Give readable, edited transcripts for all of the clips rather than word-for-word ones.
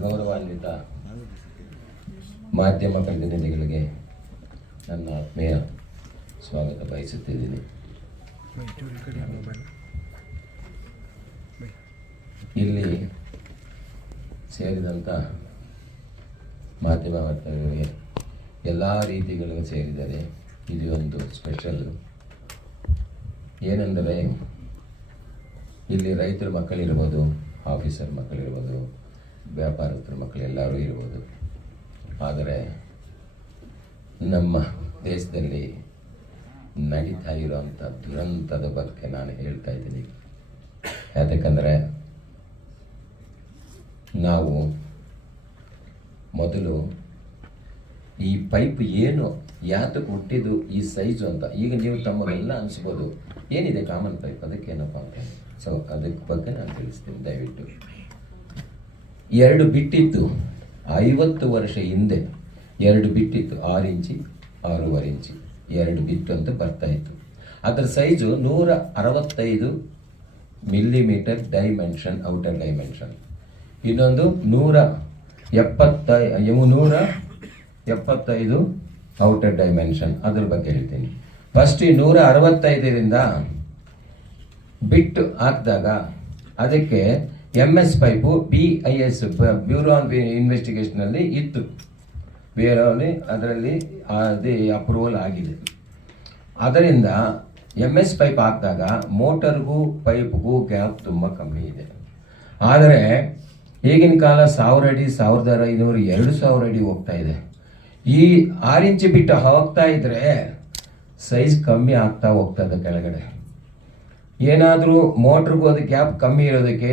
ಗೌರವಾನ್ವಿತ ಮಾಧ್ಯಮ ಪ್ರತಿನಿಧಿಗಳಿಗೆ ನನ್ನ ಆತ್ಮೀಯ ಸ್ವಾಗತ ಬಯಸುತ್ತಿದ್ದೀನಿ. ಇಲ್ಲಿ ಸೇರಿದಂಥ ಮಾಧ್ಯಮ ವರ್ತಕರಿಗೆ ಎಲ್ಲ ರೀತಿಗಳಿಗೂ ಸೇರಿದ್ದಾರೆ. ಇದು ಒಂದು ಸ್ಪೆಷಲ್. ಏನೆಂದರೆ ಇಲ್ಲಿ ರೈತರ ಮಕ್ಕಳಿರ್ಬೋದು, ಆಫೀಸರ್ ಮಕ್ಕಳಿರ್ಬೋದು, ವ್ಯಾಪಾರಸ್ಥರ ಮಕ್ಕಳು ಎಲ್ಲರೂ ಇರ್ಬೋದು. ಆದರೆ ನಮ್ಮ ದೇಶದಲ್ಲಿ ನಡೀತಾ ಇರೋವಂಥ ದುರಂತದ ಬಗ್ಗೆ ನಾನು ಹೇಳ್ತಾ ಇದ್ದೀನಿ. ಯಾಕಂದರೆ ನಾವು ಮೊದಲು ಈ ಪೈಪ್ ಏನು ಯಾತಕ್ಕೆ ಹುಟ್ಟಿದ್ದು ಈ ಸೈಜು ಅಂತ ಈಗ ನೀವು ತಮ್ಮದೆಲ್ಲ ಅನಿಸ್ಬೋದು, ಏನಿದೆ ಕಾಮನ್ ಪೈಪ್ ಅದಕ್ಕೇನಪ್ಪ ಅಂತ. ಸೊ ಅದಕ್ಕೆ ಬಗ್ಗೆ ನಾನು ತಿಳಿಸ್ತೀನಿ ದಯವಿಟ್ಟು. 2 ಬಿಟ್ಟಿತ್ತು 50 ವರ್ಷ ಹಿಂದೆ, 2 ಬಿಟ್ಟಿತ್ತು 6 ಇಂಚಿ 6.5 ಇಂಚಿ 2 ಬಿಟ್ಟು ಅಂತ ಬರ್ತಾ ಇತ್ತು. ಅದರ size 165 millimetre dimension, outer dimension. ಇನ್ನೊಂದು 175 ಔಟರ್ ಡೈಮೆನ್ಷನ್. ಅದ್ರ ಬಗ್ಗೆ ಹೇಳ್ತೀನಿ. ಫಸ್ಟ್ 165ರಿಂದ ಬಿಟ್ಟು ಹಾಕಿದಾಗ ಅದಕ್ಕೆ MS pipe BIS bureau on investigation ಅಲ್ಲಿ ಇತ್ತು. ಅದರಲ್ಲಿ ಅದೇ ಅಪ್ರೂವಲ್ ಆಗಿದೆ. ಅದರಿಂದ MS ಪೈಪ್ ಹಾಕಿದಾಗ ಮೋಟರ್ಗೂ ಪೈಪ್ಗೂ ಗ್ಯಾಪ್ ತುಂಬ ಕಮ್ಮಿ ಇದೆ. ಆದರೆ ಈಗಿನ ಕಾಲ 1000 ಅಡಿ 1500 2000 ಅಡಿ ಹೋಗ್ತಾ ಇದೆ. ಈ 6 ಇಂಚು ಬಿಟ್ಟು ಹೋಗ್ತಾ ಇದ್ರೆ ಸೈಜ್ ಕಮ್ಮಿ ಆಗ್ತಾ ಹೋಗ್ತದೆ ಕೆಳಗಡೆ. ಏನಾದರೂ ಮೋಟ್ರಿಗೂ ಅದು ಗ್ಯಾಪ್ ಕಮ್ಮಿ ಇರೋದಕ್ಕೆ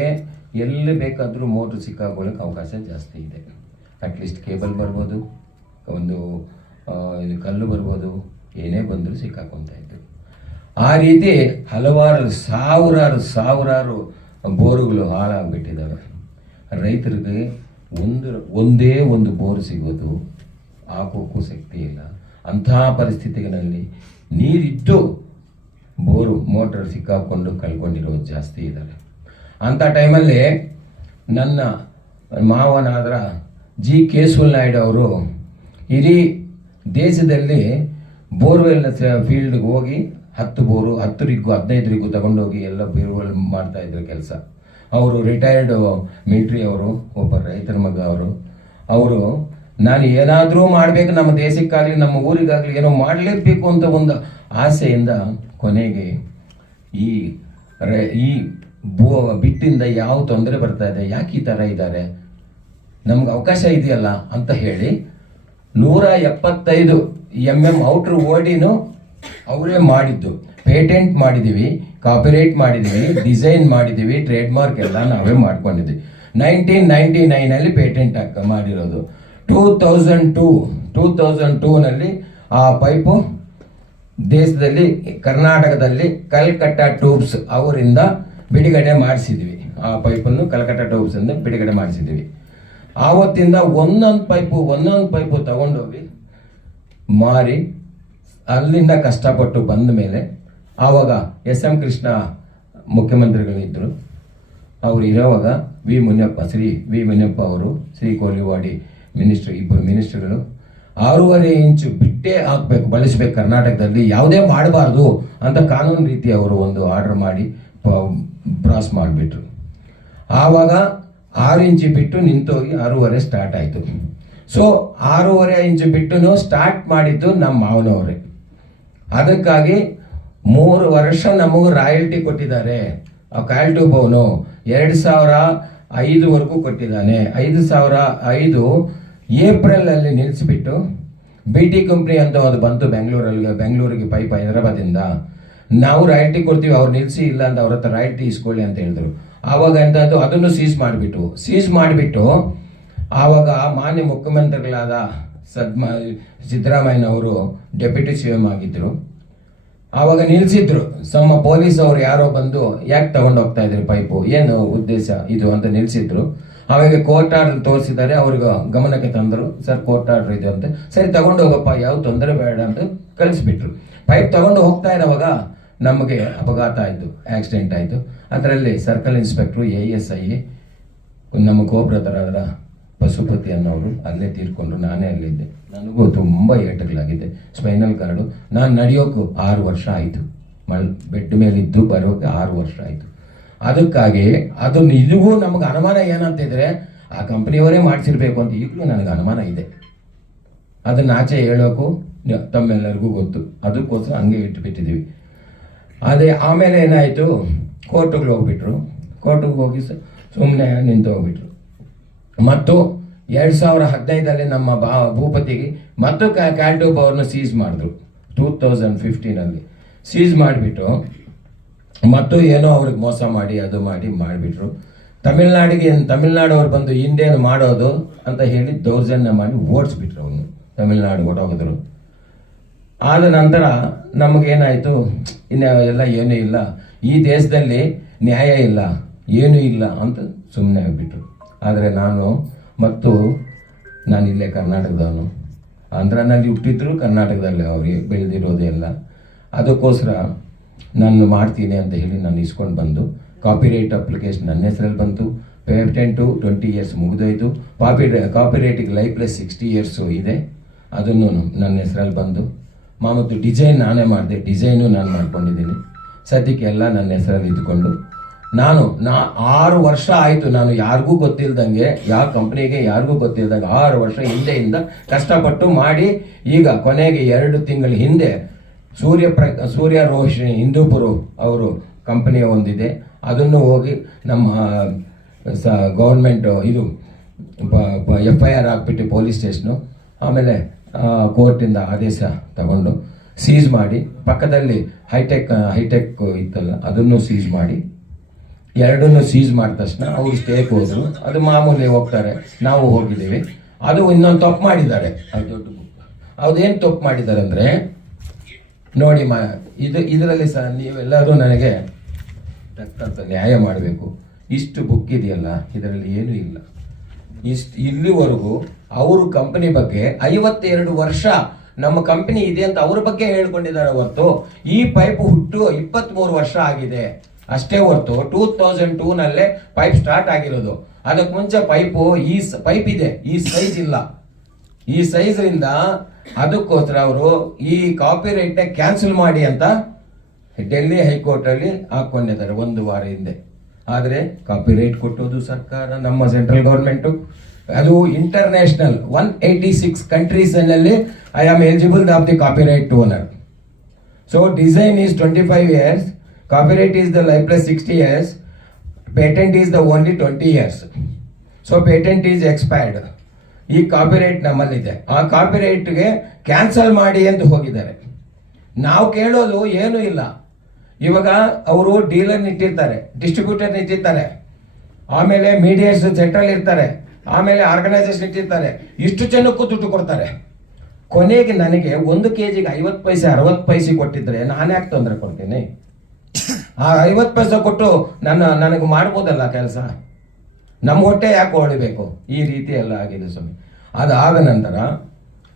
ಎಲ್ಲಿ ಬೇಕಾದರೂ ಮೋಟ್ರ್ ಸಿಕ್ಕಾಕೊಳ್ಳೋಕೆ ಅವಕಾಶ ಜಾಸ್ತಿ ಇದೆ. ಅಟ್ಲೀಸ್ಟ್ ಕೇಬಲ್ ಬರ್ಬೋದು, ಒಂದು ಇದು ಕಲ್ಲು ಬರ್ಬೋದು, ಏನೇ ಬಂದರೂ ಸಿಕ್ಕಾಕೊತಾ ಇತ್ತು. ಆ ರೀತಿ ಹಲವಾರು ಸಾವಿರಾರು ಬೋರುಗಳು ಹಾಳಾಗ್ಬಿಟ್ಟಿದ್ದಾವೆ. ರೈತರಿಗೆ ಒಂದೇ ಒಂದು ಬೋರ್ ಸಿಗೋದು ಹಾಕೋಕ್ಕೂ ಶಕ್ತಿ ಇಲ್ಲ. ಅಂತಹ ಪರಿಸ್ಥಿತಿಗಳಲ್ಲಿ ನೀರಿದ್ದು ಮೋಟರ್ ಸಿಕ್ಕಾಕೊಂಡು ಕಳ್ಕೊಂಡಿರೋದು ಜಾಸ್ತಿ ಇದ್ದಾರೆ. ಅಂಥ ಟೈಮಲ್ಲಿ ನನ್ನ ಮಾವನಾದ ಜಿ ಕೇಶವ ನಾಯ್ಡು ಅವರು ಇಡೀ ದೇಶದಲ್ಲಿ ಬೋರ್ವೆಲ್ನ ಫೀಲ್ಡ್ಗೆ ಹೋಗಿ 10 ಬೋರು 10 ರಿಗ್ಗು 15 ರಿಗ್ಗು ತಗೊಂಡೋಗಿ ಎಲ್ಲ ಬೋರ್ವೆಲ್ ಮಾಡ್ತಾ ಇದ್ರು ಕೆಲಸ. ಅವರು ರಿಟೈರ್ಡ್ ಮಿಲಿಟ್ರಿ ಅವರು, ಒಬ್ಬ ರೈತರ ಮಗ ಅವರು ನಾನು ಏನಾದರೂ ಮಾಡಬೇಕು, ನಮ್ಮ ದೇಶಕ್ಕಾಗಲಿ ನಮ್ಮ ಊರಿಗಾಗಲಿ ಏನೋ ಮಾಡಲೇಬೇಕು ಅಂತ ಒಂದು ಆಸೆಯಿಂದ ಕೊನೆಗೆ ಈ ಬಿಟ್ಟಿಂದ ಯಾವ ತೊಂದರೆ ಬರ್ತಾ ಇದೆ, ಯಾಕೆ ಈ ಥರ ಇದ್ದಾರೆ, ನಮ್ಗೆ ಅವಕಾಶ ಇದೆಯಲ್ಲ ಅಂತ ಹೇಳಿ 175 mm ಔಟ್ರ್ ಓಡಿನೂ ಅವರೇ ಮಾಡಿದ್ದು. ಪೇಟೆಂಟ್ ಮಾಡಿದ್ದೀವಿ, ಕಾಪಿರೈಟ್ ಮಾಡಿದ್ದೀವಿ, ಡಿಸೈನ್ ಮಾಡಿದ್ದೀವಿ, ಟ್ರೇಡ್ ಮಾರ್ಕ್ ಎಲ್ಲ ನಾವೇ ಮಾಡ್ಕೊಂಡಿದ್ದೀವಿ. 1999 ಪೇಟೆಂಟ್ ಮಾಡಿರೋದು. 2002ನಲ್ಲಿ ಆ ಪೈಪು ದೇಶದಲ್ಲಿ ಕರ್ನಾಟಕದಲ್ಲಿ ಕಲ್ಕಟ್ಟ ಟ್ಯೂಬ್ಸ್ ಅವರಿಂದ ಬಿಡುಗಡೆ ಮಾಡಿಸಿದ್ವಿ. ಆ ಪೈಪನ್ನು ಕಲ್ಕಟ್ಟ ಟ್ಯೂಬ್ಸ್ ಇಂದ ಬಿಡುಗಡೆ ಮಾಡಿಸಿದ್ವಿ. ಆವತ್ತಿಂದ ಒಂದೊಂದು ಪೈಪು ತಗೊಂಡೋಗಿ ಮಾರಿ ಅಲ್ಲಿಂದ ಕಷ್ಟಪಟ್ಟು ಬಂದ ಮೇಲೆ ಆವಾಗ SM ಕೃಷ್ಣ ಮುಖ್ಯಮಂತ್ರಿಗಳಿದ್ದರು. ಅವರು ಇರೋವಾಗ ಶ್ರೀ ವಿ ಮುನಿಯಪ್ಪ ಅವರು, ಶ್ರೀ ಕೋಲಿವಾಡಿ ಇಬ್ಬರು ಮಿನಿಸ್ಟರ್ಗಳು 6.5 ಇಂಚು ಬಿಟ್ಟೇ ಹಾಕ್ಬೇಕು, ಬಳಸಬೇಕು ಕರ್ನಾಟಕದಲ್ಲಿ, ಯಾವುದೇ ಮಾಡಬಾರ್ದು ಅಂತ ಕಾನೂನು ರೀತಿ ಅವರು ಒಂದು ಆರ್ಡರ್ ಮಾಡಿ ಪಾಸ್ ಮಾಡಿಬಿಟ್ರು. ಆವಾಗ 6 ಇಂಚು ಬಿಟ್ಟು ನಿಂತೋಗಿ 6.5 ಸ್ಟಾರ್ಟ್ ಆಯಿತು. ಸೊ 6.5 ಇಂಚು ಬಿಟ್ಟು ಸ್ಟಾರ್ಟ್ ಮಾಡಿದ್ದು ನಮ್ಮ ಮಾವನವರೇ. ಅದಕ್ಕಾಗಿ 3 ವರ್ಷ ನಮಗೂ ರಾಯಲ್ಟಿ ಕೊಟ್ಟಿದ್ದಾರೆ. ಆ ಕಾಲ್ ಟ್ಯೂಬ್ ಅವನು 2005ವರೆಗೂ ಕೊಟ್ಟಿದ್ದಾನೆ. 2005 ಏಪ್ರಿಲ್ ಅಲ್ಲಿ ನಿಲ್ಲಿಸಿಬಿಟ್ಟು BT ಕಂಪ್ನಿ ಅಂತ ಅದು ಬಂತು ಬೆಂಗಳೂರಿಗೆ ಪೈಪ್ ಹೈದರಾಬಾದಿಂದ. ನಾವು ರಾಯಲ್ಟಿ ಕೊಡ್ತೀವಿ, ಅವ್ರು ನಿಲ್ಲಿಸಿ, ಇಲ್ಲ ಅಂತ ಅವ್ರ ಹತ್ರ ರಾಯಲ್ಟಿ ಇಸ್ಕೊಳ್ಳಿ ಅಂತ ಹೇಳಿದ್ರು. ಆವಾಗ ಎಂತಾಯ್ತು, ಅದನ್ನು ಸೀಸ್ ಮಾಡಿಬಿಟ್ಟು ಆವಾಗ ಮಾನ್ಯ ಮುಖ್ಯಮಂತ್ರಿಗಳಾದ ಸಿದ್ದರಾಮಯ್ಯನವರು ಡೆಪ್ಯೂಟಿ CM ಆಗಿದ್ರು. ಆವಾಗ ನಿಲ್ಲಿಸಿದ್ರು. ಪೊಲೀಸ್ ಅವ್ರು ಯಾರೋ ಬಂದು ಯಾಕೆ ತಗೊಂಡು ಹೋಗ್ತಾ ಇದ್ರಿ ಪೈಪು, ಏನು ಉದ್ದೇಶ ಇದು ಅಂತ ನಿಲ್ಲಿಸಿದ್ರು. ಅವಾಗ ಕೋರ್ಟ್ ಆರ್ಡರ್ ತೋರಿಸಿದ್ದಾರೆ, ಅವ್ರಿಗೆ ಗಮನಕ್ಕೆ ತಂದರು. ಸರ್ ಕೋರ್ಟ್ ಆರ್ಡರ್ ಇದೆ ಅಂತ, ಸರಿ ತಗೊಂಡು ಹೋಗಪ್ಪ, ಯಾವ ತೊಂದರೆ ಬೇಡ ಅಂತ ಕಳಿಸ್ಬಿಟ್ರು. ಪೈಪ್ ತಗೊಂಡು ಹೋಗ್ತಾ ಇರೋವಾಗ ನಮಗೆ ಅಪಘಾತ ಆಯಿತು, ಆಕ್ಸಿಡೆಂಟ್ ಆಯಿತು. ಅದರಲ್ಲಿ ಸರ್ಕಲ್ ಇನ್ಸ್ಪೆಕ್ಟ್ರು ASI ನಮ್ಮ ಕೋಬ್ರದರಾದ ಪಶುಪತಿ ಅನ್ನೋರು ಅಲ್ಲೇ ತೀರ್ಕೊಂಡ್ರು, ನಾನೇ ಅಲ್ಲಿದ್ದೆ. ನನಗೂ ತುಂಬ ಏಟುಗಳಾಗಿದೆ, ಸ್ಪೈನಲ್ ಕಾರ್ಡು. ನಾನು ನಡೆಯೋಕ್ಕೂ 6 ವರ್ಷ ಆಯಿತು, ಬೆಡ್ ಮೇಲಿದ್ದು ಬರೋಕೆ 6 ವರ್ಷ ಆಯಿತು. ಅದಕ್ಕಾಗಿ ಅದನ್ನು ಇಲ್ಲಿಗೂ ನಮಗೆ ಅನುಮಾನ ಏನಂತಿದ್ರೆ ಆ ಕಂಪ್ನಿಯವರೇ ಮಾಡಿಸಿರ್ಬೇಕು ಅಂತ ಈಗಲೂ ನನಗೆ ಅನುಮಾನ ಇದೆ. ಅದನ್ನು ಆಚೆ ಹೇಳೋಕ್ಕೂ ತಮ್ಮೆಲ್ಲರಿಗೂ ಗೊತ್ತು, ಅದಕ್ಕೋಸ್ಕರ ಹಂಗೆ ಇಟ್ಬಿಟ್ಟಿದ್ದೀವಿ. ಅದೇ ಆಮೇಲೆ ಏನಾಯಿತು, ಕೋರ್ಟ್ಗೆ ಹೋಗ್ಬಿಟ್ರು. ಕೋರ್ಟ್ಗೆ ಹೋಗಿ ಸುಮ್ಮನೆ ನಿಂತು ಹೋಗ್ಬಿಟ್ರು. ಮತ್ತು 2015 ನಮ್ಮ ಭೂಪತಿಗೆ ಮತ್ತು ಕ್ಯಾಲ್ಟೂಬ್ ಅವ್ರನ್ನ ಸೀಸ್ ಮಾಡಿದ್ರು 2015 ಸೀಸ್ ಮಾಡಿಬಿಟ್ಟು ಮತ್ತು ಏನೋ ಅವ್ರಿಗೆ ಮೋಸ ಮಾಡಿ ಅದು ಮಾಡಿಬಿಟ್ರು. ತಮಿಳ್ನಾಡವ್ರು ಬಂದು ಹಿಂದೇನು ಮಾಡೋದು ಅಂತ ಹೇಳಿ ದೌರ್ಜನ್ಯ ಮಾಡಿ ಓಡಿಸ್ಬಿಟ್ರು. ಅವನು ತಮಿಳ್ನಾಡು ಹೊರಟೋಗಿದ್ರು. ಆದ ನಂತರ ನಮಗೇನಾಯಿತು, ಇನ್ನು ಎಲ್ಲ ಏನೂ ಇಲ್ಲ, ಈ ದೇಶದಲ್ಲಿ ನ್ಯಾಯ ಇಲ್ಲ, ಏನೂ ಇಲ್ಲ ಅಂತ ಸುಮ್ಮನೆ ಆಗಿಬಿಟ್ರು. ಆದರೆ ನಾನು ಇಲ್ಲೇ ಕರ್ನಾಟಕದವನು, ಆಂಧ್ರನಲ್ಲಿ ಹುಟ್ಟಿದ್ರು, ಕರ್ನಾಟಕದಲ್ಲಿ ಅವ್ರಿಗೆ ಬೆಳೆದಿರೋದೇ ಎಲ್ಲ. ಅದಕ್ಕೋಸ್ಕರ ನಾನು ಮಾಡ್ತೀನಿ ಅಂತ ಹೇಳಿ ನಾನು ಇಸ್ಕೊಂಡು ಬಂದು ಕಾಪಿರೈಟ್ ಅಪ್ಲಿಕೇಶನ್ ನನ್ನ ಹೆಸರಲ್ಲಿ ಬಂತು. ಪೇಟೆಂಟು 20 ಇಯರ್ಸ್ ಮುಗಿದೋಯ್ತು. ಕಾಪಿರೈಟಿಗೆ ಲೈಫ್ಲೆಸ್ 60 ಇಯರ್ಸು ಇದೆ, ಅದನ್ನು ನನ್ನ ಹೆಸರಲ್ಲಿ ಬಂದು. ಮತ್ತು ಡಿಸೈನ್ ನಾನೇ ಮಾಡಿದೆ, ಡಿಸೈನು ನಾನು ಮಾಡ್ಕೊಂಡಿದ್ದೀನಿ. ಸದ್ಯಕ್ಕೆ ಎಲ್ಲ ನನ್ನ ಹೆಸರಲ್ಲಿ ಇದ್ಕೊಂಡು ನಾನು 6 ವರ್ಷ ಆಯಿತು, ನಾನು ಯಾರಿಗೂ ಗೊತ್ತಿಲ್ದಂಗೆ, ಯಾವ ಕಂಪ್ನಿಗೆ ಯಾರಿಗೂ ಗೊತ್ತಿಲ್ದಂಗೆ 6 ವರ್ಷ ಹಿಂದೆಯಿಂದ ಕಷ್ಟಪಟ್ಟು ಮಾಡಿ, ಈಗ ಕೊನೆಗೆ 2 ತಿಂಗಳ ಹಿಂದೆ ಸೂರ್ಯ ರೋಷಿನಿ ಹಿಂದೂಪುರ ಅವರು ಕಂಪನಿಯ ಒಂದಿದೆ, ಅದನ್ನು ಹೋಗಿ ನಮ್ಮ ಗೌರ್ಮೆಂಟ್ ಇದು FIR ಹಾಕ್ಬಿಟ್ಟು ಪೊಲೀಸ್ ಸ್ಟೇಷನು, ಆಮೇಲೆ ಕೋರ್ಟಿಂದ ಆದೇಶ ತಗೊಂಡು ಸೀಸ್ ಮಾಡಿ, ಪಕ್ಕದಲ್ಲಿ ಹೈಟೆಕ್ ಇತ್ತಲ್ಲ ಅದನ್ನು ಸೀಸ್ ಮಾಡಿ, ಎರಡನ್ನೂ ಸೀಸ್ ಮಾಡಿದ ತಕ್ಷಣ ಅವರು ಸ್ಟೇಕ್ ಹೋದ್ರು. ಅದು ಮಾಮೂಲಿ ಹೋಗ್ತಾರೆ, ನಾವು ಹೋಗಿದ್ದೀವಿ. ಅದು ಇನ್ನೊಂದು ತಪ್ಪು ಮಾಡಿದ್ದಾರೆ, ಅದು ದೊಡ್ಡ ಅದೇನು ತಪ್ಪು ಮಾಡಿದ್ದಾರೆ ಅಂದರೆ ನೋಡಿ ಇದರಲ್ಲಿ ಸಹ ನೀವೆಲ್ಲರೂ ನನಗೆ ತಕ್ಕಂಥ ನ್ಯಾಯ ಮಾಡಬೇಕು. ಇಷ್ಟು ಬುಕ್ ಇದೆಯಲ್ಲ, ಇದರಲ್ಲಿ ಏನೂ ಇಲ್ಲ. ಇಲ್ಲಿವರೆಗೂ ಅವರು ಕಂಪನಿ ಬಗ್ಗೆ 52 ವರ್ಷ ನಮ್ಮ ಕಂಪನಿ ಇದೆ ಅಂತ ಅವ್ರ ಬಗ್ಗೆ ಹೇಳ್ಕೊಂಡಿದ್ದಾರೆ ಹೊರತು, ಈ ಪೈಪ್ ಹುಟ್ಟು 23 ವರ್ಷ ಆಗಿದೆ ಅಷ್ಟೇ ಹೊರತು 2002 ಪೈಪ್ ಸ್ಟಾರ್ಟ್ ಆಗಿರೋದು. ಅದಕ್ಕೆ ಮುಂಚೆ ಈ ಪೈಪ್ ಇದೆ, ಈ ಸೈಜ್ ಇಲ್ಲ. ಈ ಸೈಜ್ರಿಂದ ಅದಕ್ಕೋಸ್ಕರ ಅವರು ಈ ಕಾಪಿರೈಟ್ನ ಕ್ಯಾನ್ಸಲ್ ಮಾಡಿ ಅಂತ ಡೆಲ್ಲಿ ಹೈಕೋರ್ಟಲ್ಲಿ ಹಾಕೊಂಡಿದ್ದಾರೆ 1 ವಾರ ಹಿಂದೆ. ಆದರೆ ಕಾಪಿರೈಟ್ ಕೊಟ್ಟೋದು ಸರ್ಕಾರ, ನಮ್ಮ ಸೆಂಟ್ರಲ್ ಗೌರ್ಮೆಂಟು. ಅದು ಇಂಟರ್ನ್ಯಾಷನಲ್ 186 ಕಂಟ್ರೀಸ್ನಲ್ಲಿ I am eligible of the copyright owner. So design is 25 years, copyright is the lifeless 60 years, patent is the only 20 years. So patent is expired. ಈ ಕಾಪಿರೈಟ್ ನಮ್ಮಲ್ಲಿದೆ, ಆ ಕಾಪಿರೈಟ್ಗೆ ಕ್ಯಾನ್ಸಲ್ ಮಾಡಿ ಅಂತ ಹೋಗಿದ್ದಾರೆ. ನಾವು ಕೇಳೋದು ಏನೂ ಇಲ್ಲ. ಇವಾಗ ಅವರು ಡೀಲರ್ ಇಟ್ಟಿರ್ತಾರೆ, ಡಿಸ್ಟ್ರಿಬ್ಯೂಟರ್ ಇಟ್ಟಿರ್ತಾರೆ, ಆಮೇಲೆ ಮೀಡಿಯೇಟ್ಸ್ ಸೆಂಟ್ರಲ್ ಇರ್ತಾರೆ, ಆಮೇಲೆ ಆರ್ಗನೈಸೇಷನ್ ಇಟ್ಟಿರ್ತಾರೆ. ಇಷ್ಟು ಜನಕ್ಕೂ ದುಡ್ಡು ಕೊಡ್ತಾರೆ. ಕೊನೆಗೆ ನನಗೆ 1 kg 50 ಪೈಸೆ 60 ಪೈಸೆ ಕೊಟ್ಟಿದ್ರೆ ನಾನು ಯಾಕೆ ತೊಂದರೆ ಕೊಡ್ತೀನಿ? ಆ 50 ಪೈಸೆ ಕೊಟ್ಟು ನನಗೆ ಮಾಡ್ಬೋದಲ್ಲ ಕೆಲಸ. ನಮ್ಮ ಹೊಟ್ಟೆ ಯಾಕೆ ಹೊಡಿಬೇಕು? ಈ ರೀತಿ ಎಲ್ಲ ಆಗಿದೆ ಸ್ವಾಮಿ. ಅದಾದ ನಂತರ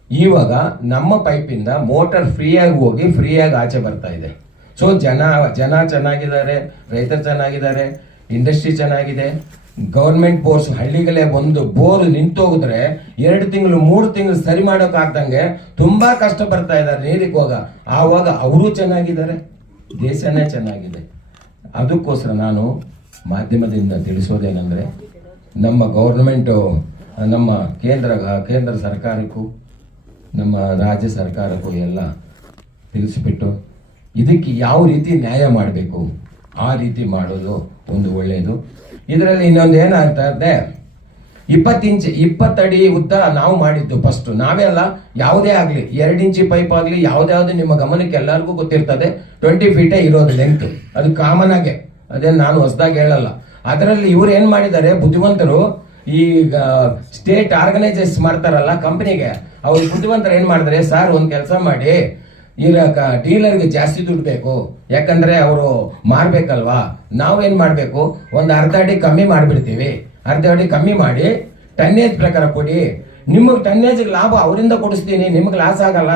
ಇವಾಗ ನಮ್ಮ ಪೈಪಿಂದ ಮೋಟರ್ ಫ್ರೀಯಾಗಿ ಹೋಗಿ ಫ್ರೀಯಾಗಿ ಆಚೆ ಬರ್ತಾ ಇದೆ. ಸೊ ಜನ ಚೆನ್ನಾಗಿದ್ದಾರೆ, ರೈತರು ಚೆನ್ನಾಗಿದ್ದಾರೆ, ಇಂಡಸ್ಟ್ರಿ ಚೆನ್ನಾಗಿದೆ. ಗೌರ್ಮೆಂಟ್ ಬೋರ್ಸ್ ಹಳ್ಳಿಗಳೇ ಒಂದು ಬೋರ್ ನಿಂತೋಗಿದ್ರೆ 2 ತಿಂಗಳು 3 ತಿಂಗಳು ಸರಿ ಮಾಡೋಕ್ಕಾಗ್ದಂಗೆ ತುಂಬಾ ಕಷ್ಟ ಬರ್ತಾ ಇದ್ದಾರೆ ನೀರಿಗೆ ಹೋಗ. ಆವಾಗ ಅವರು ಚೆನ್ನಾಗಿದ್ದಾರೆ, ದೇಶನೇ ಚೆನ್ನಾಗಿದೆ. ಅದಕ್ಕೋಸ್ಕರ ನಾನು ಮಾಧ್ಯಮದಿಂದ ತಿಳಿಸೋದೇನೆಂದರೆ, ನಮ್ಮ ಗೌರ್ಮೆಂಟು, ನಮ್ಮ ಕೇಂದ್ರ ಸರ್ಕಾರಕ್ಕೂ ನಮ್ಮ ರಾಜ್ಯ ಸರ್ಕಾರಕ್ಕೂ ಎಲ್ಲ ತಿಳಿಸ್ಬಿಟ್ಟು ಇದಕ್ಕೆ ಯಾವ ರೀತಿ ನ್ಯಾಯ ಮಾಡಬೇಕು ಆ ರೀತಿ ಮಾಡೋದು ಒಂದು ಒಳ್ಳೆಯದು. ಇದರಲ್ಲಿ ಇನ್ನೊಂದು ಏನಾಗ್ತಾ ಇದೆ, 20 ಅಡಿ ಉದ್ದ ನಾವು ಮಾಡಿದ್ದು ಫಸ್ಟ್. ನಾವೇ ಅಲ್ಲ, ಯಾವುದೇ ಆಗಲಿ 2 ಇಂಚಿ ಪೈಪ್ ಆಗಲಿ ಯಾವುದೇ ನಿಮ್ಮ ಗಮನಕ್ಕೆ ಎಲ್ಲರಿಗೂ ಗೊತ್ತಿರ್ತದೆ 20 feet ಇರೋದು ಲೆಂತ್. ಅದು ಕಾಮನ್ ಆಗಿ, ಅದೇ ನಾನು ಹೊಸದಾಗಿ ಹೇಳಲ್ಲ. ಅದರಲ್ಲಿ ಇವ್ರು ಏನ್ ಮಾಡಿದ್ದಾರೆ, ಬುದ್ಧಿವಂತರು, ಈ ಸ್ಟೇಟ್ ಆರ್ಗನೈಸೇಸ್ ಮಾಡ್ತಾರಲ್ಲ ಕಂಪನಿಗೆ, ಅವ್ರು ಬುದ್ಧಿವಂತರು ಏನ್ ಮಾಡಿದ್ರೆ, ಸರ್ ಒಂದು ಕೆಲಸ ಮಾಡಿ, ಡೀಲರ್ಗೆ ಜಾಸ್ತಿ ದುಡ್ಡು ಬೇಕು, ಯಾಕಂದ್ರೆ ಅವರು ಮಾರ್ಬೇಕಲ್ವಾ, ನಾವೇನ್ ಮಾಡ್ಬೇಕು, ಒಂದು ಅರ್ಧ ಅಡಿ ಕಮ್ಮಿ ಮಾಡಿಬಿಡ್ತೀವಿ, ಅರ್ಧ ಅಡಿ ಕಮ್ಮಿ ಮಾಡಿ ಟನ್ನೇಜ್ ಪ್ರಕಾರ ಕೊಡಿ, ನಿಮಗೆ ಟನ್ನೇಜ್ ಲಾಭ ಅವರಿಂದ ಕೊಡಿಸ್ತೀನಿ, ನಿಮಗೆ ಲಾಸ್ ಆಗಲ್ಲ.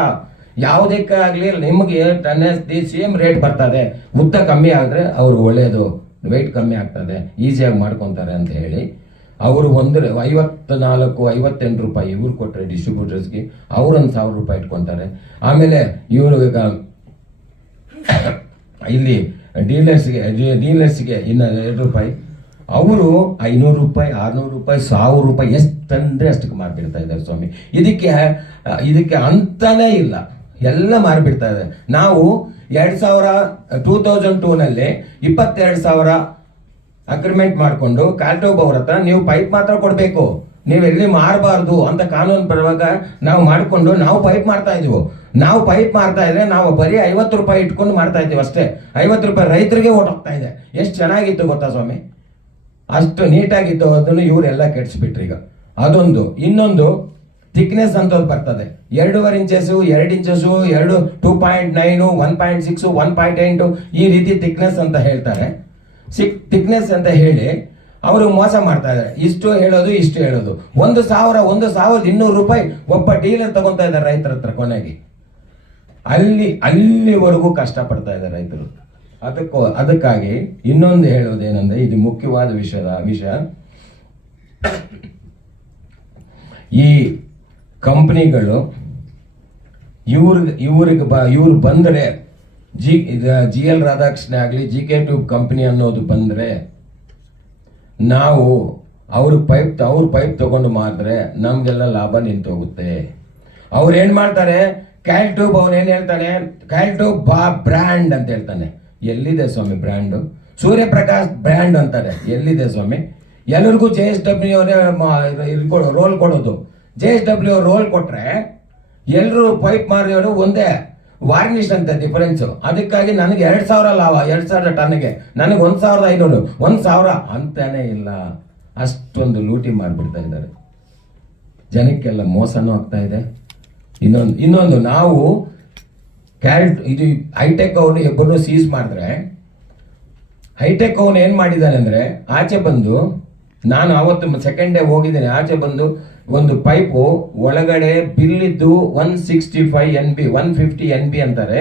ಯಾವುದಕ್ಕಾಗ್ಲಿ ನಿಮಗೆ ಟನ್ನೇಜ್ ಸೇಮ್ ರೇಟ್ ಬರ್ತದೆ, ಉದ್ದ ಕಮ್ಮಿ ಆದ್ರೆ ಅವ್ರಿಗೆ ಒಳ್ಳೇದು, ವೆಯ್ಟ್ ಕಮ್ಮಿ ಆಗ್ತದೆ, ಈಸಿಯಾಗಿ ಮಾಡ್ಕೊತಾರೆ ಅಂತ ಹೇಳಿ ಅವರು 54-58 ರೂಪಾಯಿ ಇವ್ರು ಕೊಟ್ಟರೆ ಡಿಸ್ಟ್ರಿಬ್ಯೂಟರ್ಸ್ಗೆ ಅವ್ರೊಂದು 1000 ರೂಪಾಯಿ ಇಟ್ಕೊಂತಾರೆ. ಆಮೇಲೆ ಇವರು ಈಗ ಇಲ್ಲಿ ಡೀಲರ್ಸ್ಗೆ ಇನ್ನು 2 ರೂಪಾಯಿ, ಅವರು 500 ರೂಪಾಯಿ 600 ರೂಪಾಯಿ 1000 ರೂಪಾಯಿ ಎಷ್ಟಂದ್ರೆ ಅಷ್ಟಕ್ಕೆ ಮಾರ್ಬಿಡ್ತಾ ಇದ್ದಾರೆ ಸ್ವಾಮಿ. ಇದಕ್ಕೆ ಅಂತಾನೇ ಇಲ್ಲ, ಎಲ್ಲ ಮಾರ್ಬಿಡ್ತಾ ಇದೆ. ನಾವು 2002ನಲ್ಲಿ 22,000 ಅಗ್ರಿಮೆಂಟ್ ಮಾಡಿಕೊಂಡು ಕ್ಯಾಲ್ಟೋಬ್ ಅವ್ರ ಹತ್ರ ನೀವು ಪೈಪ್ ಮಾತ್ರ ಕೊಡಬೇಕು, ನೀವು ಎಲ್ಲಿ ಮಾರಬಾರ್ದು ಅಂತ ಕಾನೂನು ಪರವಾಗ ನಾವು ಮಾಡಿಕೊಂಡು ನಾವು ಪೈಪ್ ಮಾಡ್ತಾ ಇದೀವಿ. ನಾವು ಪೈಪ್ ಮಾಡ್ತಾ ಇದ್ರೆ ನಾವು ಬರೀ 50 ರೂಪಾಯಿ ಇಟ್ಕೊಂಡು ಮಾಡ್ತಾ ಇದ್ದೀವಿ ಅಷ್ಟೇ. 50 ರೂಪಾಯಿ ರೈತರಿಗೆ ಹೋಗ್ತಾ ಇದೆ. ಎಷ್ಟು ಚೆನ್ನಾಗಿತ್ತು ಗೊತ್ತಾ ಸ್ವಾಮಿ, ಅಷ್ಟು ನೀಟಾಗಿತ್ತು. ಅದನ್ನು ಇವರೆಲ್ಲ ಕೆಡಿಸ್ಬಿಟ್ರು ಈಗ. ಅದೊಂದು. ಇನ್ನೊಂದು ಥಿಕ್ನೆಸ್ ಅಂತ ಬರ್ತದೆ, 2.5 ಇಂಚಸ್ಸು 2 ಇಂಚಸ್ಸು 2.9 1.6 1.8 ಈ ರೀತಿ ಥಿಕ್ನೆಸ್ ಅಂತ ಹೇಳ್ತಾರೆ. ಥಿಕ್ನೆಸ್ ಅಂತ ಹೇಳಿ ಅವರು ಮೋಸ ಮಾಡ್ತಾ ಇದ್ದಾರೆ. ಇಷ್ಟು ಹೇಳೋದು 1,200 ರೂಪಾಯಿ ಒಬ್ಬ ಡೀಲರ್ ತಗೊಂತಾ ಇದ್ದಾರೆ ರೈತರ ಹತ್ರ. ಕೊನೆಗೆ ಅಲ್ಲಿವರೆಗೂ ಕಷ್ಟಪಡ್ತಾ ಇದ್ದಾರೆ ರೈತರು. ಅದಕ್ಕಾಗಿ ಇನ್ನೊಂದು ಹೇಳೋದೇನೆಂದ್ರೆ, ಇದು ಮುಖ್ಯವಾದ ವಿಷಯ. ಈ ಕಂಪನಿಗಳು ಇವ್ರು ಬಂದರೆ GL ರಾಧಾಕೃಷ್ಣ ಆಗಲಿ GK2 ಕಂಪನಿ ಅನ್ನೋದು ಬಂದರೆ, ನಾವು ಅವ್ರ ಪೈಪ್ ತಗೊಂಡು ಮಾರಿದ್ರೆ ನಮ್ಗೆಲ್ಲ ಲಾಭ ನಿಂತೋಗುತ್ತೆ. ಅವ್ರು ಏನ್ ಮಾಡ್ತಾರೆ, ಕ್ಯಾಲ್ಟ್ಯೂಬ್ ಅವನೇನ್ ಹೇಳ್ತಾನೆ, ಕ್ಯಾಲ್ಟ್ಯೂಬ್ ಬ್ರ್ಯಾಂಡ್ ಅಂತ ಹೇಳ್ತಾನೆ. ಎಲ್ಲಿದೆ ಸ್ವಾಮಿ ಬ್ರ್ಯಾಂಡು? ಸೂರ್ಯಪ್ರಕಾಶ್ ಬ್ರ್ಯಾಂಡ್ ಅಂತಾರೆ. ಎಲ್ಲಿದೆ ಸ್ವಾಮಿ? ಎಲ್ಲರಿಗೂ JSW ರೋಲ್ ಕೊಡೋದು. JSW ರೋಲ್ ಕೊಟ್ರೆ ಎಲ್ಲರೂ ಪೈಪ್ ಮಾರಿಯೋರು ಒಂದೇ, ವಾರ್ನಿಷ್ ಅಂತ ಡಿಫರೆನ್ಸ್. ಅದಕ್ಕಾಗಿ ನನಗೆ 2,000 ಲಾಭ, 2,000 ಟನ್ಗೆ, ನನಗೆ 1,500, 1,000 ಅಂತಾನೆ ಇಲ್ಲ. ಅಷ್ಟೊಂದು ಲೂಟಿ ಮಾಡಿಬಿಡ್ತಾ ಇದ್ದಾರೆ. ಜನಕ್ಕೆಲ್ಲ ಮೋಸನೂ ಆಗ್ತಾ ಇದೆ. ಇನ್ನೊಂದು ನಾವು ಇದು ಹೈಟೆಕ್ ಅವ್ರು ಇಬ್ಬರನ್ನು ಸೀಸ್ ಮಾಡಿದ್ರೆ, ಹೈಟೆಕ್ ಅವನು ಏನ್ ಮಾಡಿದ್ದಾನೆ ಅಂದ್ರೆ, ಆಚೆ ಬಂದು, ನಾನು ಅವತ್ತು ಸೆಕೆಂಡ್ ಡೇ ಹೋಗಿದ್ದೇನೆ, ಆಚೆ ಬಂದು ಒಂದು ಪೈಪು ಒಳಗಡೆ ಬಿಲ್ ಇದ್ದು 165 NB 150 NB ಅಂತಾರೆ,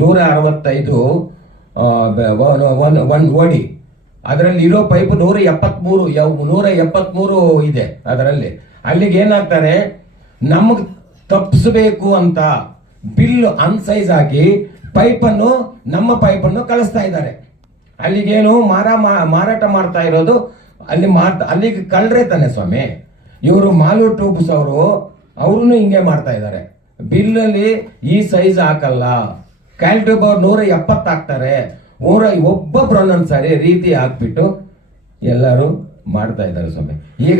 165 ಓಡಿ. ಅದರಲ್ಲಿ ಇರೋ ಪೈಪ್ 173 ಇದೆ ಅದರಲ್ಲಿ. ಅಲ್ಲಿಗೆ ಏನಾಗ್ತಾರೆ, ನಮಗ್ ತಪ್ಪಿಸಬೇಕು ಅಂತ ಬಿಲ್ ಅನ್ಸೈಜ್ ಹಾಕಿ ನಮ್ಮ ಪೈಪನ್ನು ಕಳಿಸ್ತಾ ಇದ್ದಾರೆ. ಅಲ್ಲಿಗೇನು ಮಾರಾಟ ಮಾಡ್ತಾ ಇರೋದು ಅಲ್ಲಿಗೆ ಕಳ್ರೆ ತಾನೆ ಸ್ವಾಮಿ. ಇವರು ಮಾಲು ಟ್ಯೂಬ್ಸ್ ಅವರು ಹಿಂಗೆ ಮಾಡ್ತಾ ಇದ್ದಾರೆ. ಬಿಲ್ಲಲ್ಲಿ ಈ ಸೈಜ್ ಹಾಕಲ್ಲ. ಕ್ಯಾಲ್ಟ್ಯೂಬ್ ಅವ್ರು 170 ಹಾಕ್ತಾರೆ, ಒಬ್ಬೊಬ್ರು ಒಂದೊಂದು ಸಾರಿ ರೀತಿ ಹಾಕ್ಬಿಟ್ಟು ಎಲ್ಲರೂ ಮಾಡ್ತಾ ಇದ್ದಾರೆ ಸ್ವಾಮಿ. ಈಗ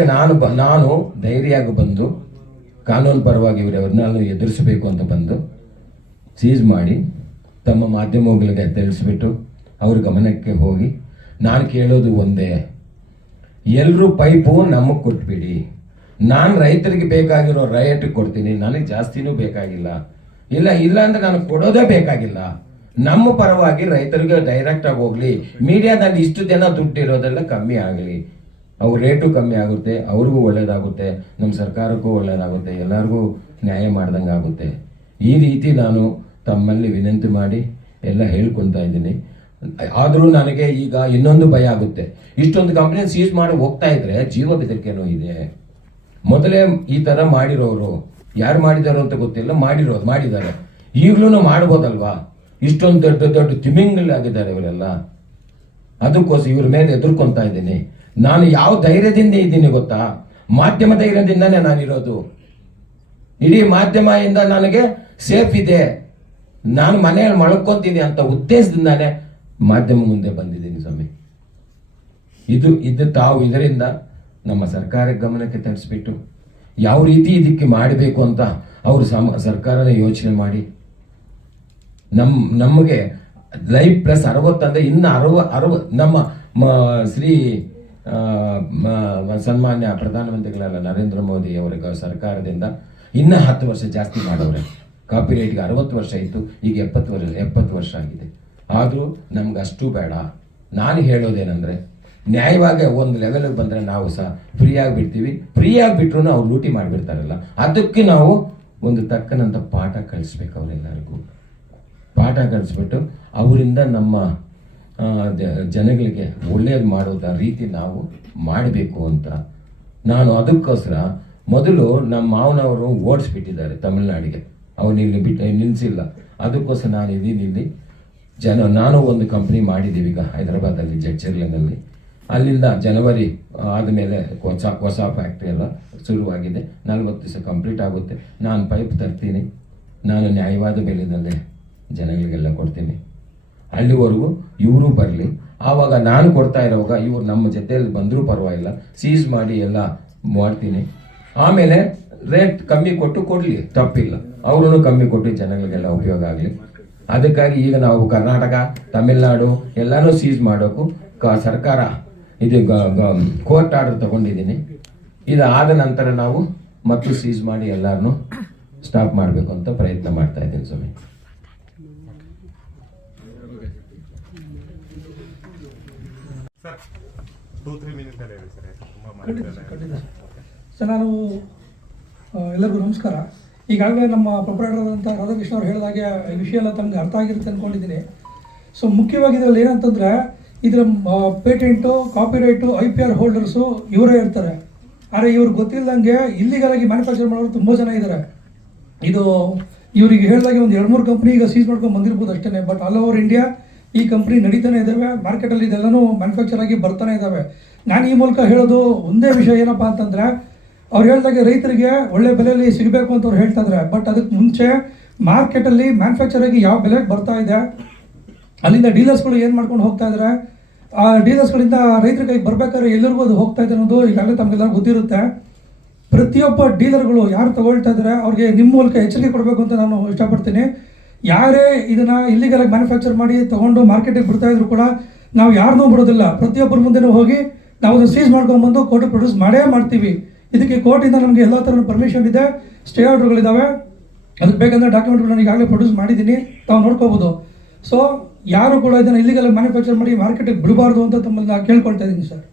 ನಾನು ಧೈರ್ಯವಾಗಿ ಬಂದು ಕಾನೂನು ಪರವಾಗಿ ಇವರನ್ನೆಲ್ಲ ಎದುರಿಸಬೇಕು ಅಂತ ಬಂದು ಸೀಸ್ ಮಾಡಿ ತಮ್ಮ ಮಾಧ್ಯಮಗಳಿಗೆ ತಿಳಿಸ್ಬಿಟ್ಟು ಅವ್ರ ಗಮನಕ್ಕೆ ಹೋಗಿ ನಾನು ಕೇಳೋದು ಒಂದೇ, ಎಲ್ಲರೂ ಪೈಪು ನಮಗೆ ಕೊಟ್ಬಿಡಿ. ನಾನು ರೈತರಿಗೆ ಬೇಕಾಗಿರೋ ರೇಟ್ ಕೊಡ್ತೀನಿ, ನನಗೆ ಜಾಸ್ತಿನೂ ಬೇಕಾಗಿಲ್ಲ. ಇಲ್ಲ ಅಂದ್ರೆ ನಾನು ಕೊಡೋದೇ ಬೇಕಾಗಿಲ್ಲ. ನಮ್ಮ ಪರವಾಗಿ ರೈತರಿಗೆ ಡೈರೆಕ್ಟ್ ಆಗಿ ಹೋಗ್ಲಿ. ಮೀಡಿಯಾದಲ್ಲಿ ಇಷ್ಟು ಜನ ದುಡ್ಡಿರೋದೆಲ್ಲ ಕಮ್ಮಿ ಆಗಲಿ, ಅವ್ರ ರೇಟು ಕಮ್ಮಿ ಆಗುತ್ತೆ, ಅವ್ರಿಗೂ ಒಳ್ಳೇದಾಗುತ್ತೆ, ನಮ್ಮ ಸರ್ಕಾರಕ್ಕೂ ಒಳ್ಳೇದಾಗುತ್ತೆ, ಎಲ್ಲರಿಗೂ ನ್ಯಾಯ ಮಾಡ್ದಂಗೆ ಆಗುತ್ತೆ. ಈ ರೀತಿ ನಾನು ತಮ್ಮಲ್ಲಿ ವಿನಂತಿ ಮಾಡಿ ಎಲ್ಲ ಹೇಳ್ಕೊಳ್ತಾ ಇದ್ದೀನಿ. ಆದರೂ ನನಗೆ ಈಗ ಇನ್ನೊಂದು ಭಯ ಆಗುತ್ತೆ. ಇಷ್ಟೊಂದು ಕಂಪನಿ ಸೀಸ್ ಮಾಡಿ ಹೋಗ್ತಾ ಇದ್ರೆ ಜೀವ ಬೆದರಿಕೆನೋ ಇದೆ. ಮೊದಲೇ ಈ ತರ ಮಾಡಿರೋರು ಯಾರು ಮಾಡಿದಾರೋ ಅಂತ ಗೊತ್ತಿಲ್ಲ, ಮಾಡಿದ್ದಾರೆ. ಈಗಲೂ ಮಾಡ್ಬೋದಲ್ವಾ? ಇಷ್ಟೊಂದು ದೊಡ್ಡ ತಿಮಿಂಗಲಾಗಿದ್ದಾರೆ ಇವರೆಲ್ಲ. ಅದಕ್ಕೋಸ್ಕರ ಇವ್ರ ಮೇಲೆ ಎದುರ್ಕೊಂತಾ ಇದ್ದೀನಿ. ನಾನು ಯಾವ ಧೈರ್ಯದಿಂದ ಇದ್ದೀನಿ ಗೊತ್ತಾ? ಮಾಧ್ಯಮ ಧೈರ್ಯದಿಂದಾನೇ ನಾನಿರೋದು. ಇಡೀ ಮಾಧ್ಯಮದಿಂದ ನನಗೆ ಸೇಫ್ ಇದೆ, ನಾನು ಮನೆಯಲ್ಲಿ ಮಳ್ಕೊಂತೀನಿ ಅಂತ ಉದ್ದೇಶದಿಂದಾನೇ ಮಾಧ್ಯಮ ಮುಂದೆ ಬಂದಿದ್ದೀನಿ ಸ್ವಾಮಿ. ತಾವು ಇದರಿಂದ ನಮ್ಮ ಸರ್ಕಾರಕ್ಕೆ ಗಮನಕ್ಕೆ ತರಿಸ್ಬಿಟ್ಟು ಯಾವ ರೀತಿ ಇದಕ್ಕೆ ಮಾಡಬೇಕು ಅಂತ ಅವರು ಸರ್ಕಾರನೇ ಯೋಚನೆ ಮಾಡಿ ನಮಗೆ ಲೈಫ್ ಪ್ಲಸ್ 60 ಅಂದ್ರೆ ಇನ್ನು 60 ನಮ್ಮ ಶ್ರೀ ಸನ್ಮಾನ್ಯ ಪ್ರಧಾನಮಂತ್ರಿಗಳೆಲ್ಲ ನರೇಂದ್ರ ಮೋದಿ ಅವರ ಸರ್ಕಾರದಿಂದ ಇನ್ನ 10 ವರ್ಷ ಜಾಸ್ತಿ ಮಾಡವ್ರೆ. ಕಾಪಿ ರೈಟ್ಗೆ 60 ವರ್ಷ ಇತ್ತು, ಈಗ 70 ವರ್ಷ ಆಗಿದೆ. ಆದರೂ ನಮ್ಗೆ ಅಷ್ಟು ಬೇಡ. ನಾನು ಹೇಳೋದೇನೆಂದ್ರೆ, ನ್ಯಾಯವಾಗಿ ಒಂದು ಲೆವೆಲ್ಗೆ ಬಂದರೆ ನಾವು ಸಹ ಫ್ರೀಯಾಗಿ ಬಿಡ್ತೀವಿ. ಫ್ರೀಯಾಗಿ ಬಿಟ್ರು ಅವ್ರು ಲೂಟಿ ಮಾಡಿಬಿಡ್ತಾರಲ್ಲ, ಅದಕ್ಕೆ ನಾವು ಒಂದು ತಕ್ಕನಂತ ಪಾಠ ಕಲಿಸ್ಬೇಕು. ಅವರೆಲ್ಲರಿಗೂ ಪಾಠ ಕಲಿಸ್ಬಿಟ್ಟು ಅವರಿಂದ ನಮ್ಮ ಜನಗಳಿಗೆ ಒಳ್ಳೇದು ಮಾಡೋದ ರೀತಿ ನಾವು ಮಾಡಬೇಕು ಅಂತ ನಾನು ಅದಕ್ಕೋಸ್ಕರ ಮೊದಲು ನಮ್ಮ ಮಾವನವರು ಓಡಿಸ್ಬಿಟ್ಟಿದ್ದಾರೆ ತಮಿಳ್ನಾಡಿಗೆ, ಅವನು ಇಲ್ಲಿ ನಿಲ್ಲಿಸಿಲ್ಲ. ಅದಕ್ಕೋಸ್ಕರ ನಾನು ಇದೀನಿ ಇಲ್ಲಿ. ನಾನು ಒಂದು ಕಂಪ್ನಿ ಮಾಡಿದ್ದೀವಿ ಈಗ ಹೈದರಾಬಾದಲ್ಲಿ, ಜಡ್ಚರ್ಲೆನಲ್ಲಿ. ಅಲ್ಲಿಂದ ಜನವರಿ ಆದಮೇಲೆ ಹೊಸ ಫ್ಯಾಕ್ಟ್ರಿ ಎಲ್ಲ ಶುರುವಾಗಿದೆ. 40 ದಿವಸ ಕಂಪ್ಲೀಟ್ ಆಗುತ್ತೆ. ನಾನು ಪೈಪ್ ತರ್ತೀನಿ, ನಾನು ನ್ಯಾಯವಾದ ಬೆಲೆಯಲ್ಲೇ ಜನಗಳಿಗೆಲ್ಲ ಕೊಡ್ತೀನಿ. ಅಲ್ಲಿವರೆಗೂ ಇವರು ಬರಲಿ. ಆವಾಗ ನಾನು ಕೊಡ್ತಾ ಇರೋವಾಗ ಇವರು ನಮ್ಮ ಜೊತೆಯಲ್ಲಿ ಬಂದರೂ ಪರವಾಗಿಲ್ಲ, ಸೀಸ್ ಮಾಡಿ ಎಲ್ಲ ಮಾಡ್ತೀನಿ. ಆಮೇಲೆ ರೇಟ್ ಕಮ್ಮಿ ಕೊಟ್ಟು ಕೊಡಲಿ, ತಪ್ಪಿಲ್ಲ. ಅವರು ಕಮ್ಮಿ ಕೊಟ್ಟು ಜನಗಳಿಗೆಲ್ಲ ಉಪಯೋಗ ಆಗಲಿ. ಅದಕ್ಕಾಗಿ ಈಗ ನಾವು ಕರ್ನಾಟಕ, ತಮಿಳ್ನಾಡು ಎಲ್ಲಾನು ಸೀಸ್ ಮಾಡೋಕ್ಕೂ ಸರ್ಕಾರ ಇದು ಕೋರ್ಟ್ ಆರ್ಡರ್ ತಗೊಂಡಿದ್ದೀನಿ. ಇದಾದ ನಂತರ ನಾವು ಮತ್ತು ಸೀಸ್ ಮಾಡಿ ಎಲ್ಲರನ್ನೂ ಸ್ಟಾಪ್ ಮಾಡಬೇಕು ಅಂತ ಪ್ರಯತ್ನ ಮಾಡ್ತಾ ಇದ್ದೀನಿ ಸ್ವಾಮಿ. ಸರ್, ನಾನು ಎಲ್ಲರಿಗೂ ನಮಸ್ಕಾರ. ಈಗಾಗಲೇ ನಮ್ಮ ಪ್ರೊಪರೇಟರ್ ಆದಂಥ ರಾಧಾಕೃಷ್ಣ ಅವರು ಹೇಳಿದಾಗೆ ಈ ವಿಷಯ ಎಲ್ಲ ತಮಗೆ ಅರ್ಥ ಆಗಿರುತ್ತೆ ಅಂದ್ಕೊಂಡಿದ್ದೀನಿ. ಸೊ ಮುಖ್ಯವಾಗಿ ಇದರಲ್ಲಿ ಏನಂತಂದರೆ, ಇದರ ಪೇಟೆಂಟು, ಕಾಪಿರೈಟು, IPR ಹೋಲ್ಡರ್ಸು ಇವರೇ ಇರ್ತಾರೆ. ಆದರೆ ಇವ್ರಿಗೆ ಗೊತ್ತಿಲ್ಲದಂಗೆ ಇಲ್ಲಿಗಲಾಗಿ ಮ್ಯಾನುಫ್ಯಾಕ್ಚರ್ ಮಾಡೋರು ತುಂಬ ಜನ ಇದ್ದಾರೆ. ಇದು ಇವರಿಗೆ ಹೇಳಿದಾಗೆ ಒಂದು 2-3 ಕಂಪ್ನಿ ಈಗ ಸೀಸ್ ಮಾಡ್ಕೊಂಡು ಬಂದಿರ್ಬೋದು ಅಷ್ಟೇ. ಬಟ್ ಆಲ್ ಓವರ್ ಇಂಡಿಯಾ ಈ ಕಂಪ್ನಿ ನಡೀತಾನೆ ಇದ್ದಾವೆ, ಮಾರ್ಕೆಟಲ್ಲಿ ಇದೆಲ್ಲನೂ ಮ್ಯಾನುಫ್ಯಾಕ್ಚರ್ ಆಗಿ ಬರ್ತಾನೆ ಇದ್ದಾವೆ. ನಾನು ಈ ಮೂಲಕ ಹೇಳೋದು ಒಂದೇ ವಿಷಯ ಏನಪ್ಪ ಅಂತಂದರೆ, ಅವ್ರು ಹೇಳಿದಾಗೆ ರೈತರಿಗೆ ಒಳ್ಳೆ ಬೆಲೆಯಲ್ಲಿ ಸಿಗಬೇಕು ಅಂತ ಅವ್ರು ಹೇಳ್ತಾ ಇದ್ದಾರೆ. ಬಟ್ ಅದಕ್ಕೆ ಮುಂಚೆ ಮಾರ್ಕೆಟಲ್ಲಿ ಮ್ಯಾನುಫ್ಯಾಕ್ಚರ್ ಆಗಿ ಯಾವ ಬೆಲೆಗೆ ಬರ್ತಾ ಇದೆ, ಅಲ್ಲಿಂದ ಡೀಲರ್ಸ್ಗಳು ಏನು ಮಾಡ್ಕೊಂಡು ಹೋಗ್ತಾ ಇದ್ದಾರೆ, ಆ ಡೀಲರ್ಸ್ಗಳಿಂದ ರೈತರ ಕೈಗೆ ಬರ್ಬೇಕಾದ್ರೆ ಎಲ್ಲರಿಗೂ ಅದು ಹೋಗ್ತಾ ಇದೆ ಅನ್ನೋದು ಈಗಾಗಲೇ ತಮಗೆಲ್ಲರೂ ಗೊತ್ತಿರುತ್ತೆ. ಪ್ರತಿಯೊಬ್ಬ ಡೀಲರ್ಗಳು ಯಾರು ತಗೊಳ್ತಾ ಇದ್ದಾರೆ ಅವ್ರಿಗೆ ನಿಮ್ಮ ಮೂಲಕ ಎಚ್ಚರಿಕೆ ಕೊಡಬೇಕು ಅಂತ ನಾನು ಇಷ್ಟಪಡ್ತೀನಿ. ಯಾರೇ ಇದನ್ನ ಇಲ್ಲಿಗಲಾಗಿ ಮ್ಯಾನುಫ್ಯಾಕ್ಚರ್ ಮಾಡಿ ತಗೊಂಡು ಮಾರ್ಕೆಟಿಗೆ ಬಿಡ್ತಾ ಇದ್ರು ಕೂಡ ನಾವು ಯಾರನ್ನೂ ಬಿಡೋದಿಲ್ಲ. ಪ್ರತಿಯೊಬ್ಬರ ಮುಂದೆನೂ ಹೋಗಿ ನಾವು ಅದನ್ನು ಸೀಸ್ ಮಾಡ್ಕೊಂಡ್ಬಂದು ಕೋರ್ಟ್ ಪ್ರೊಡ್ಯೂಸ್ ಮಾಡೇ ಮಾಡ್ತೀವಿ. ಇದಕ್ಕೆ ಕೋರ್ಟಿಂದ ನಮಗೆ ಎಲ್ಲ ಥರದ ಪರ್ಮಿಷನ್ ಇದೆ, ಸ್ಟೇ ಆರ್ಡರ್ಗಳಿದ್ದಾವೆ. ಅದಕ್ಕೆ ಬೇಕಂದ್ರೆ ಡಾಕ್ಯುಮೆಂಟ್ಗಳನ್ನ ಈಗಾಗಲೇ ಪ್ರೊಡ್ಯೂಸ್ ಮಾಡಿದ್ದೀನಿ, ತಾವು ನೋಡ್ಕೋಬೋದು. ಸೊ ಯಾರು ಕೂಡ ಇದನ್ನು ಇಲ್ಲಿಗಲಾಗಿ ಮ್ಯಾನುಫ್ಯಾಕ್ಚರ್ ಮಾಡಿ ಮಾರ್ಕೆಟಿಗೆ ಬಿಡಬಾರ್ದು ಅಂತ ತಮ್ಮಲ್ಲಿ ನಾನು ಕೇಳ್ಕೊಳ್ತಾ ಇದ್ದೀನಿ ಸರ್.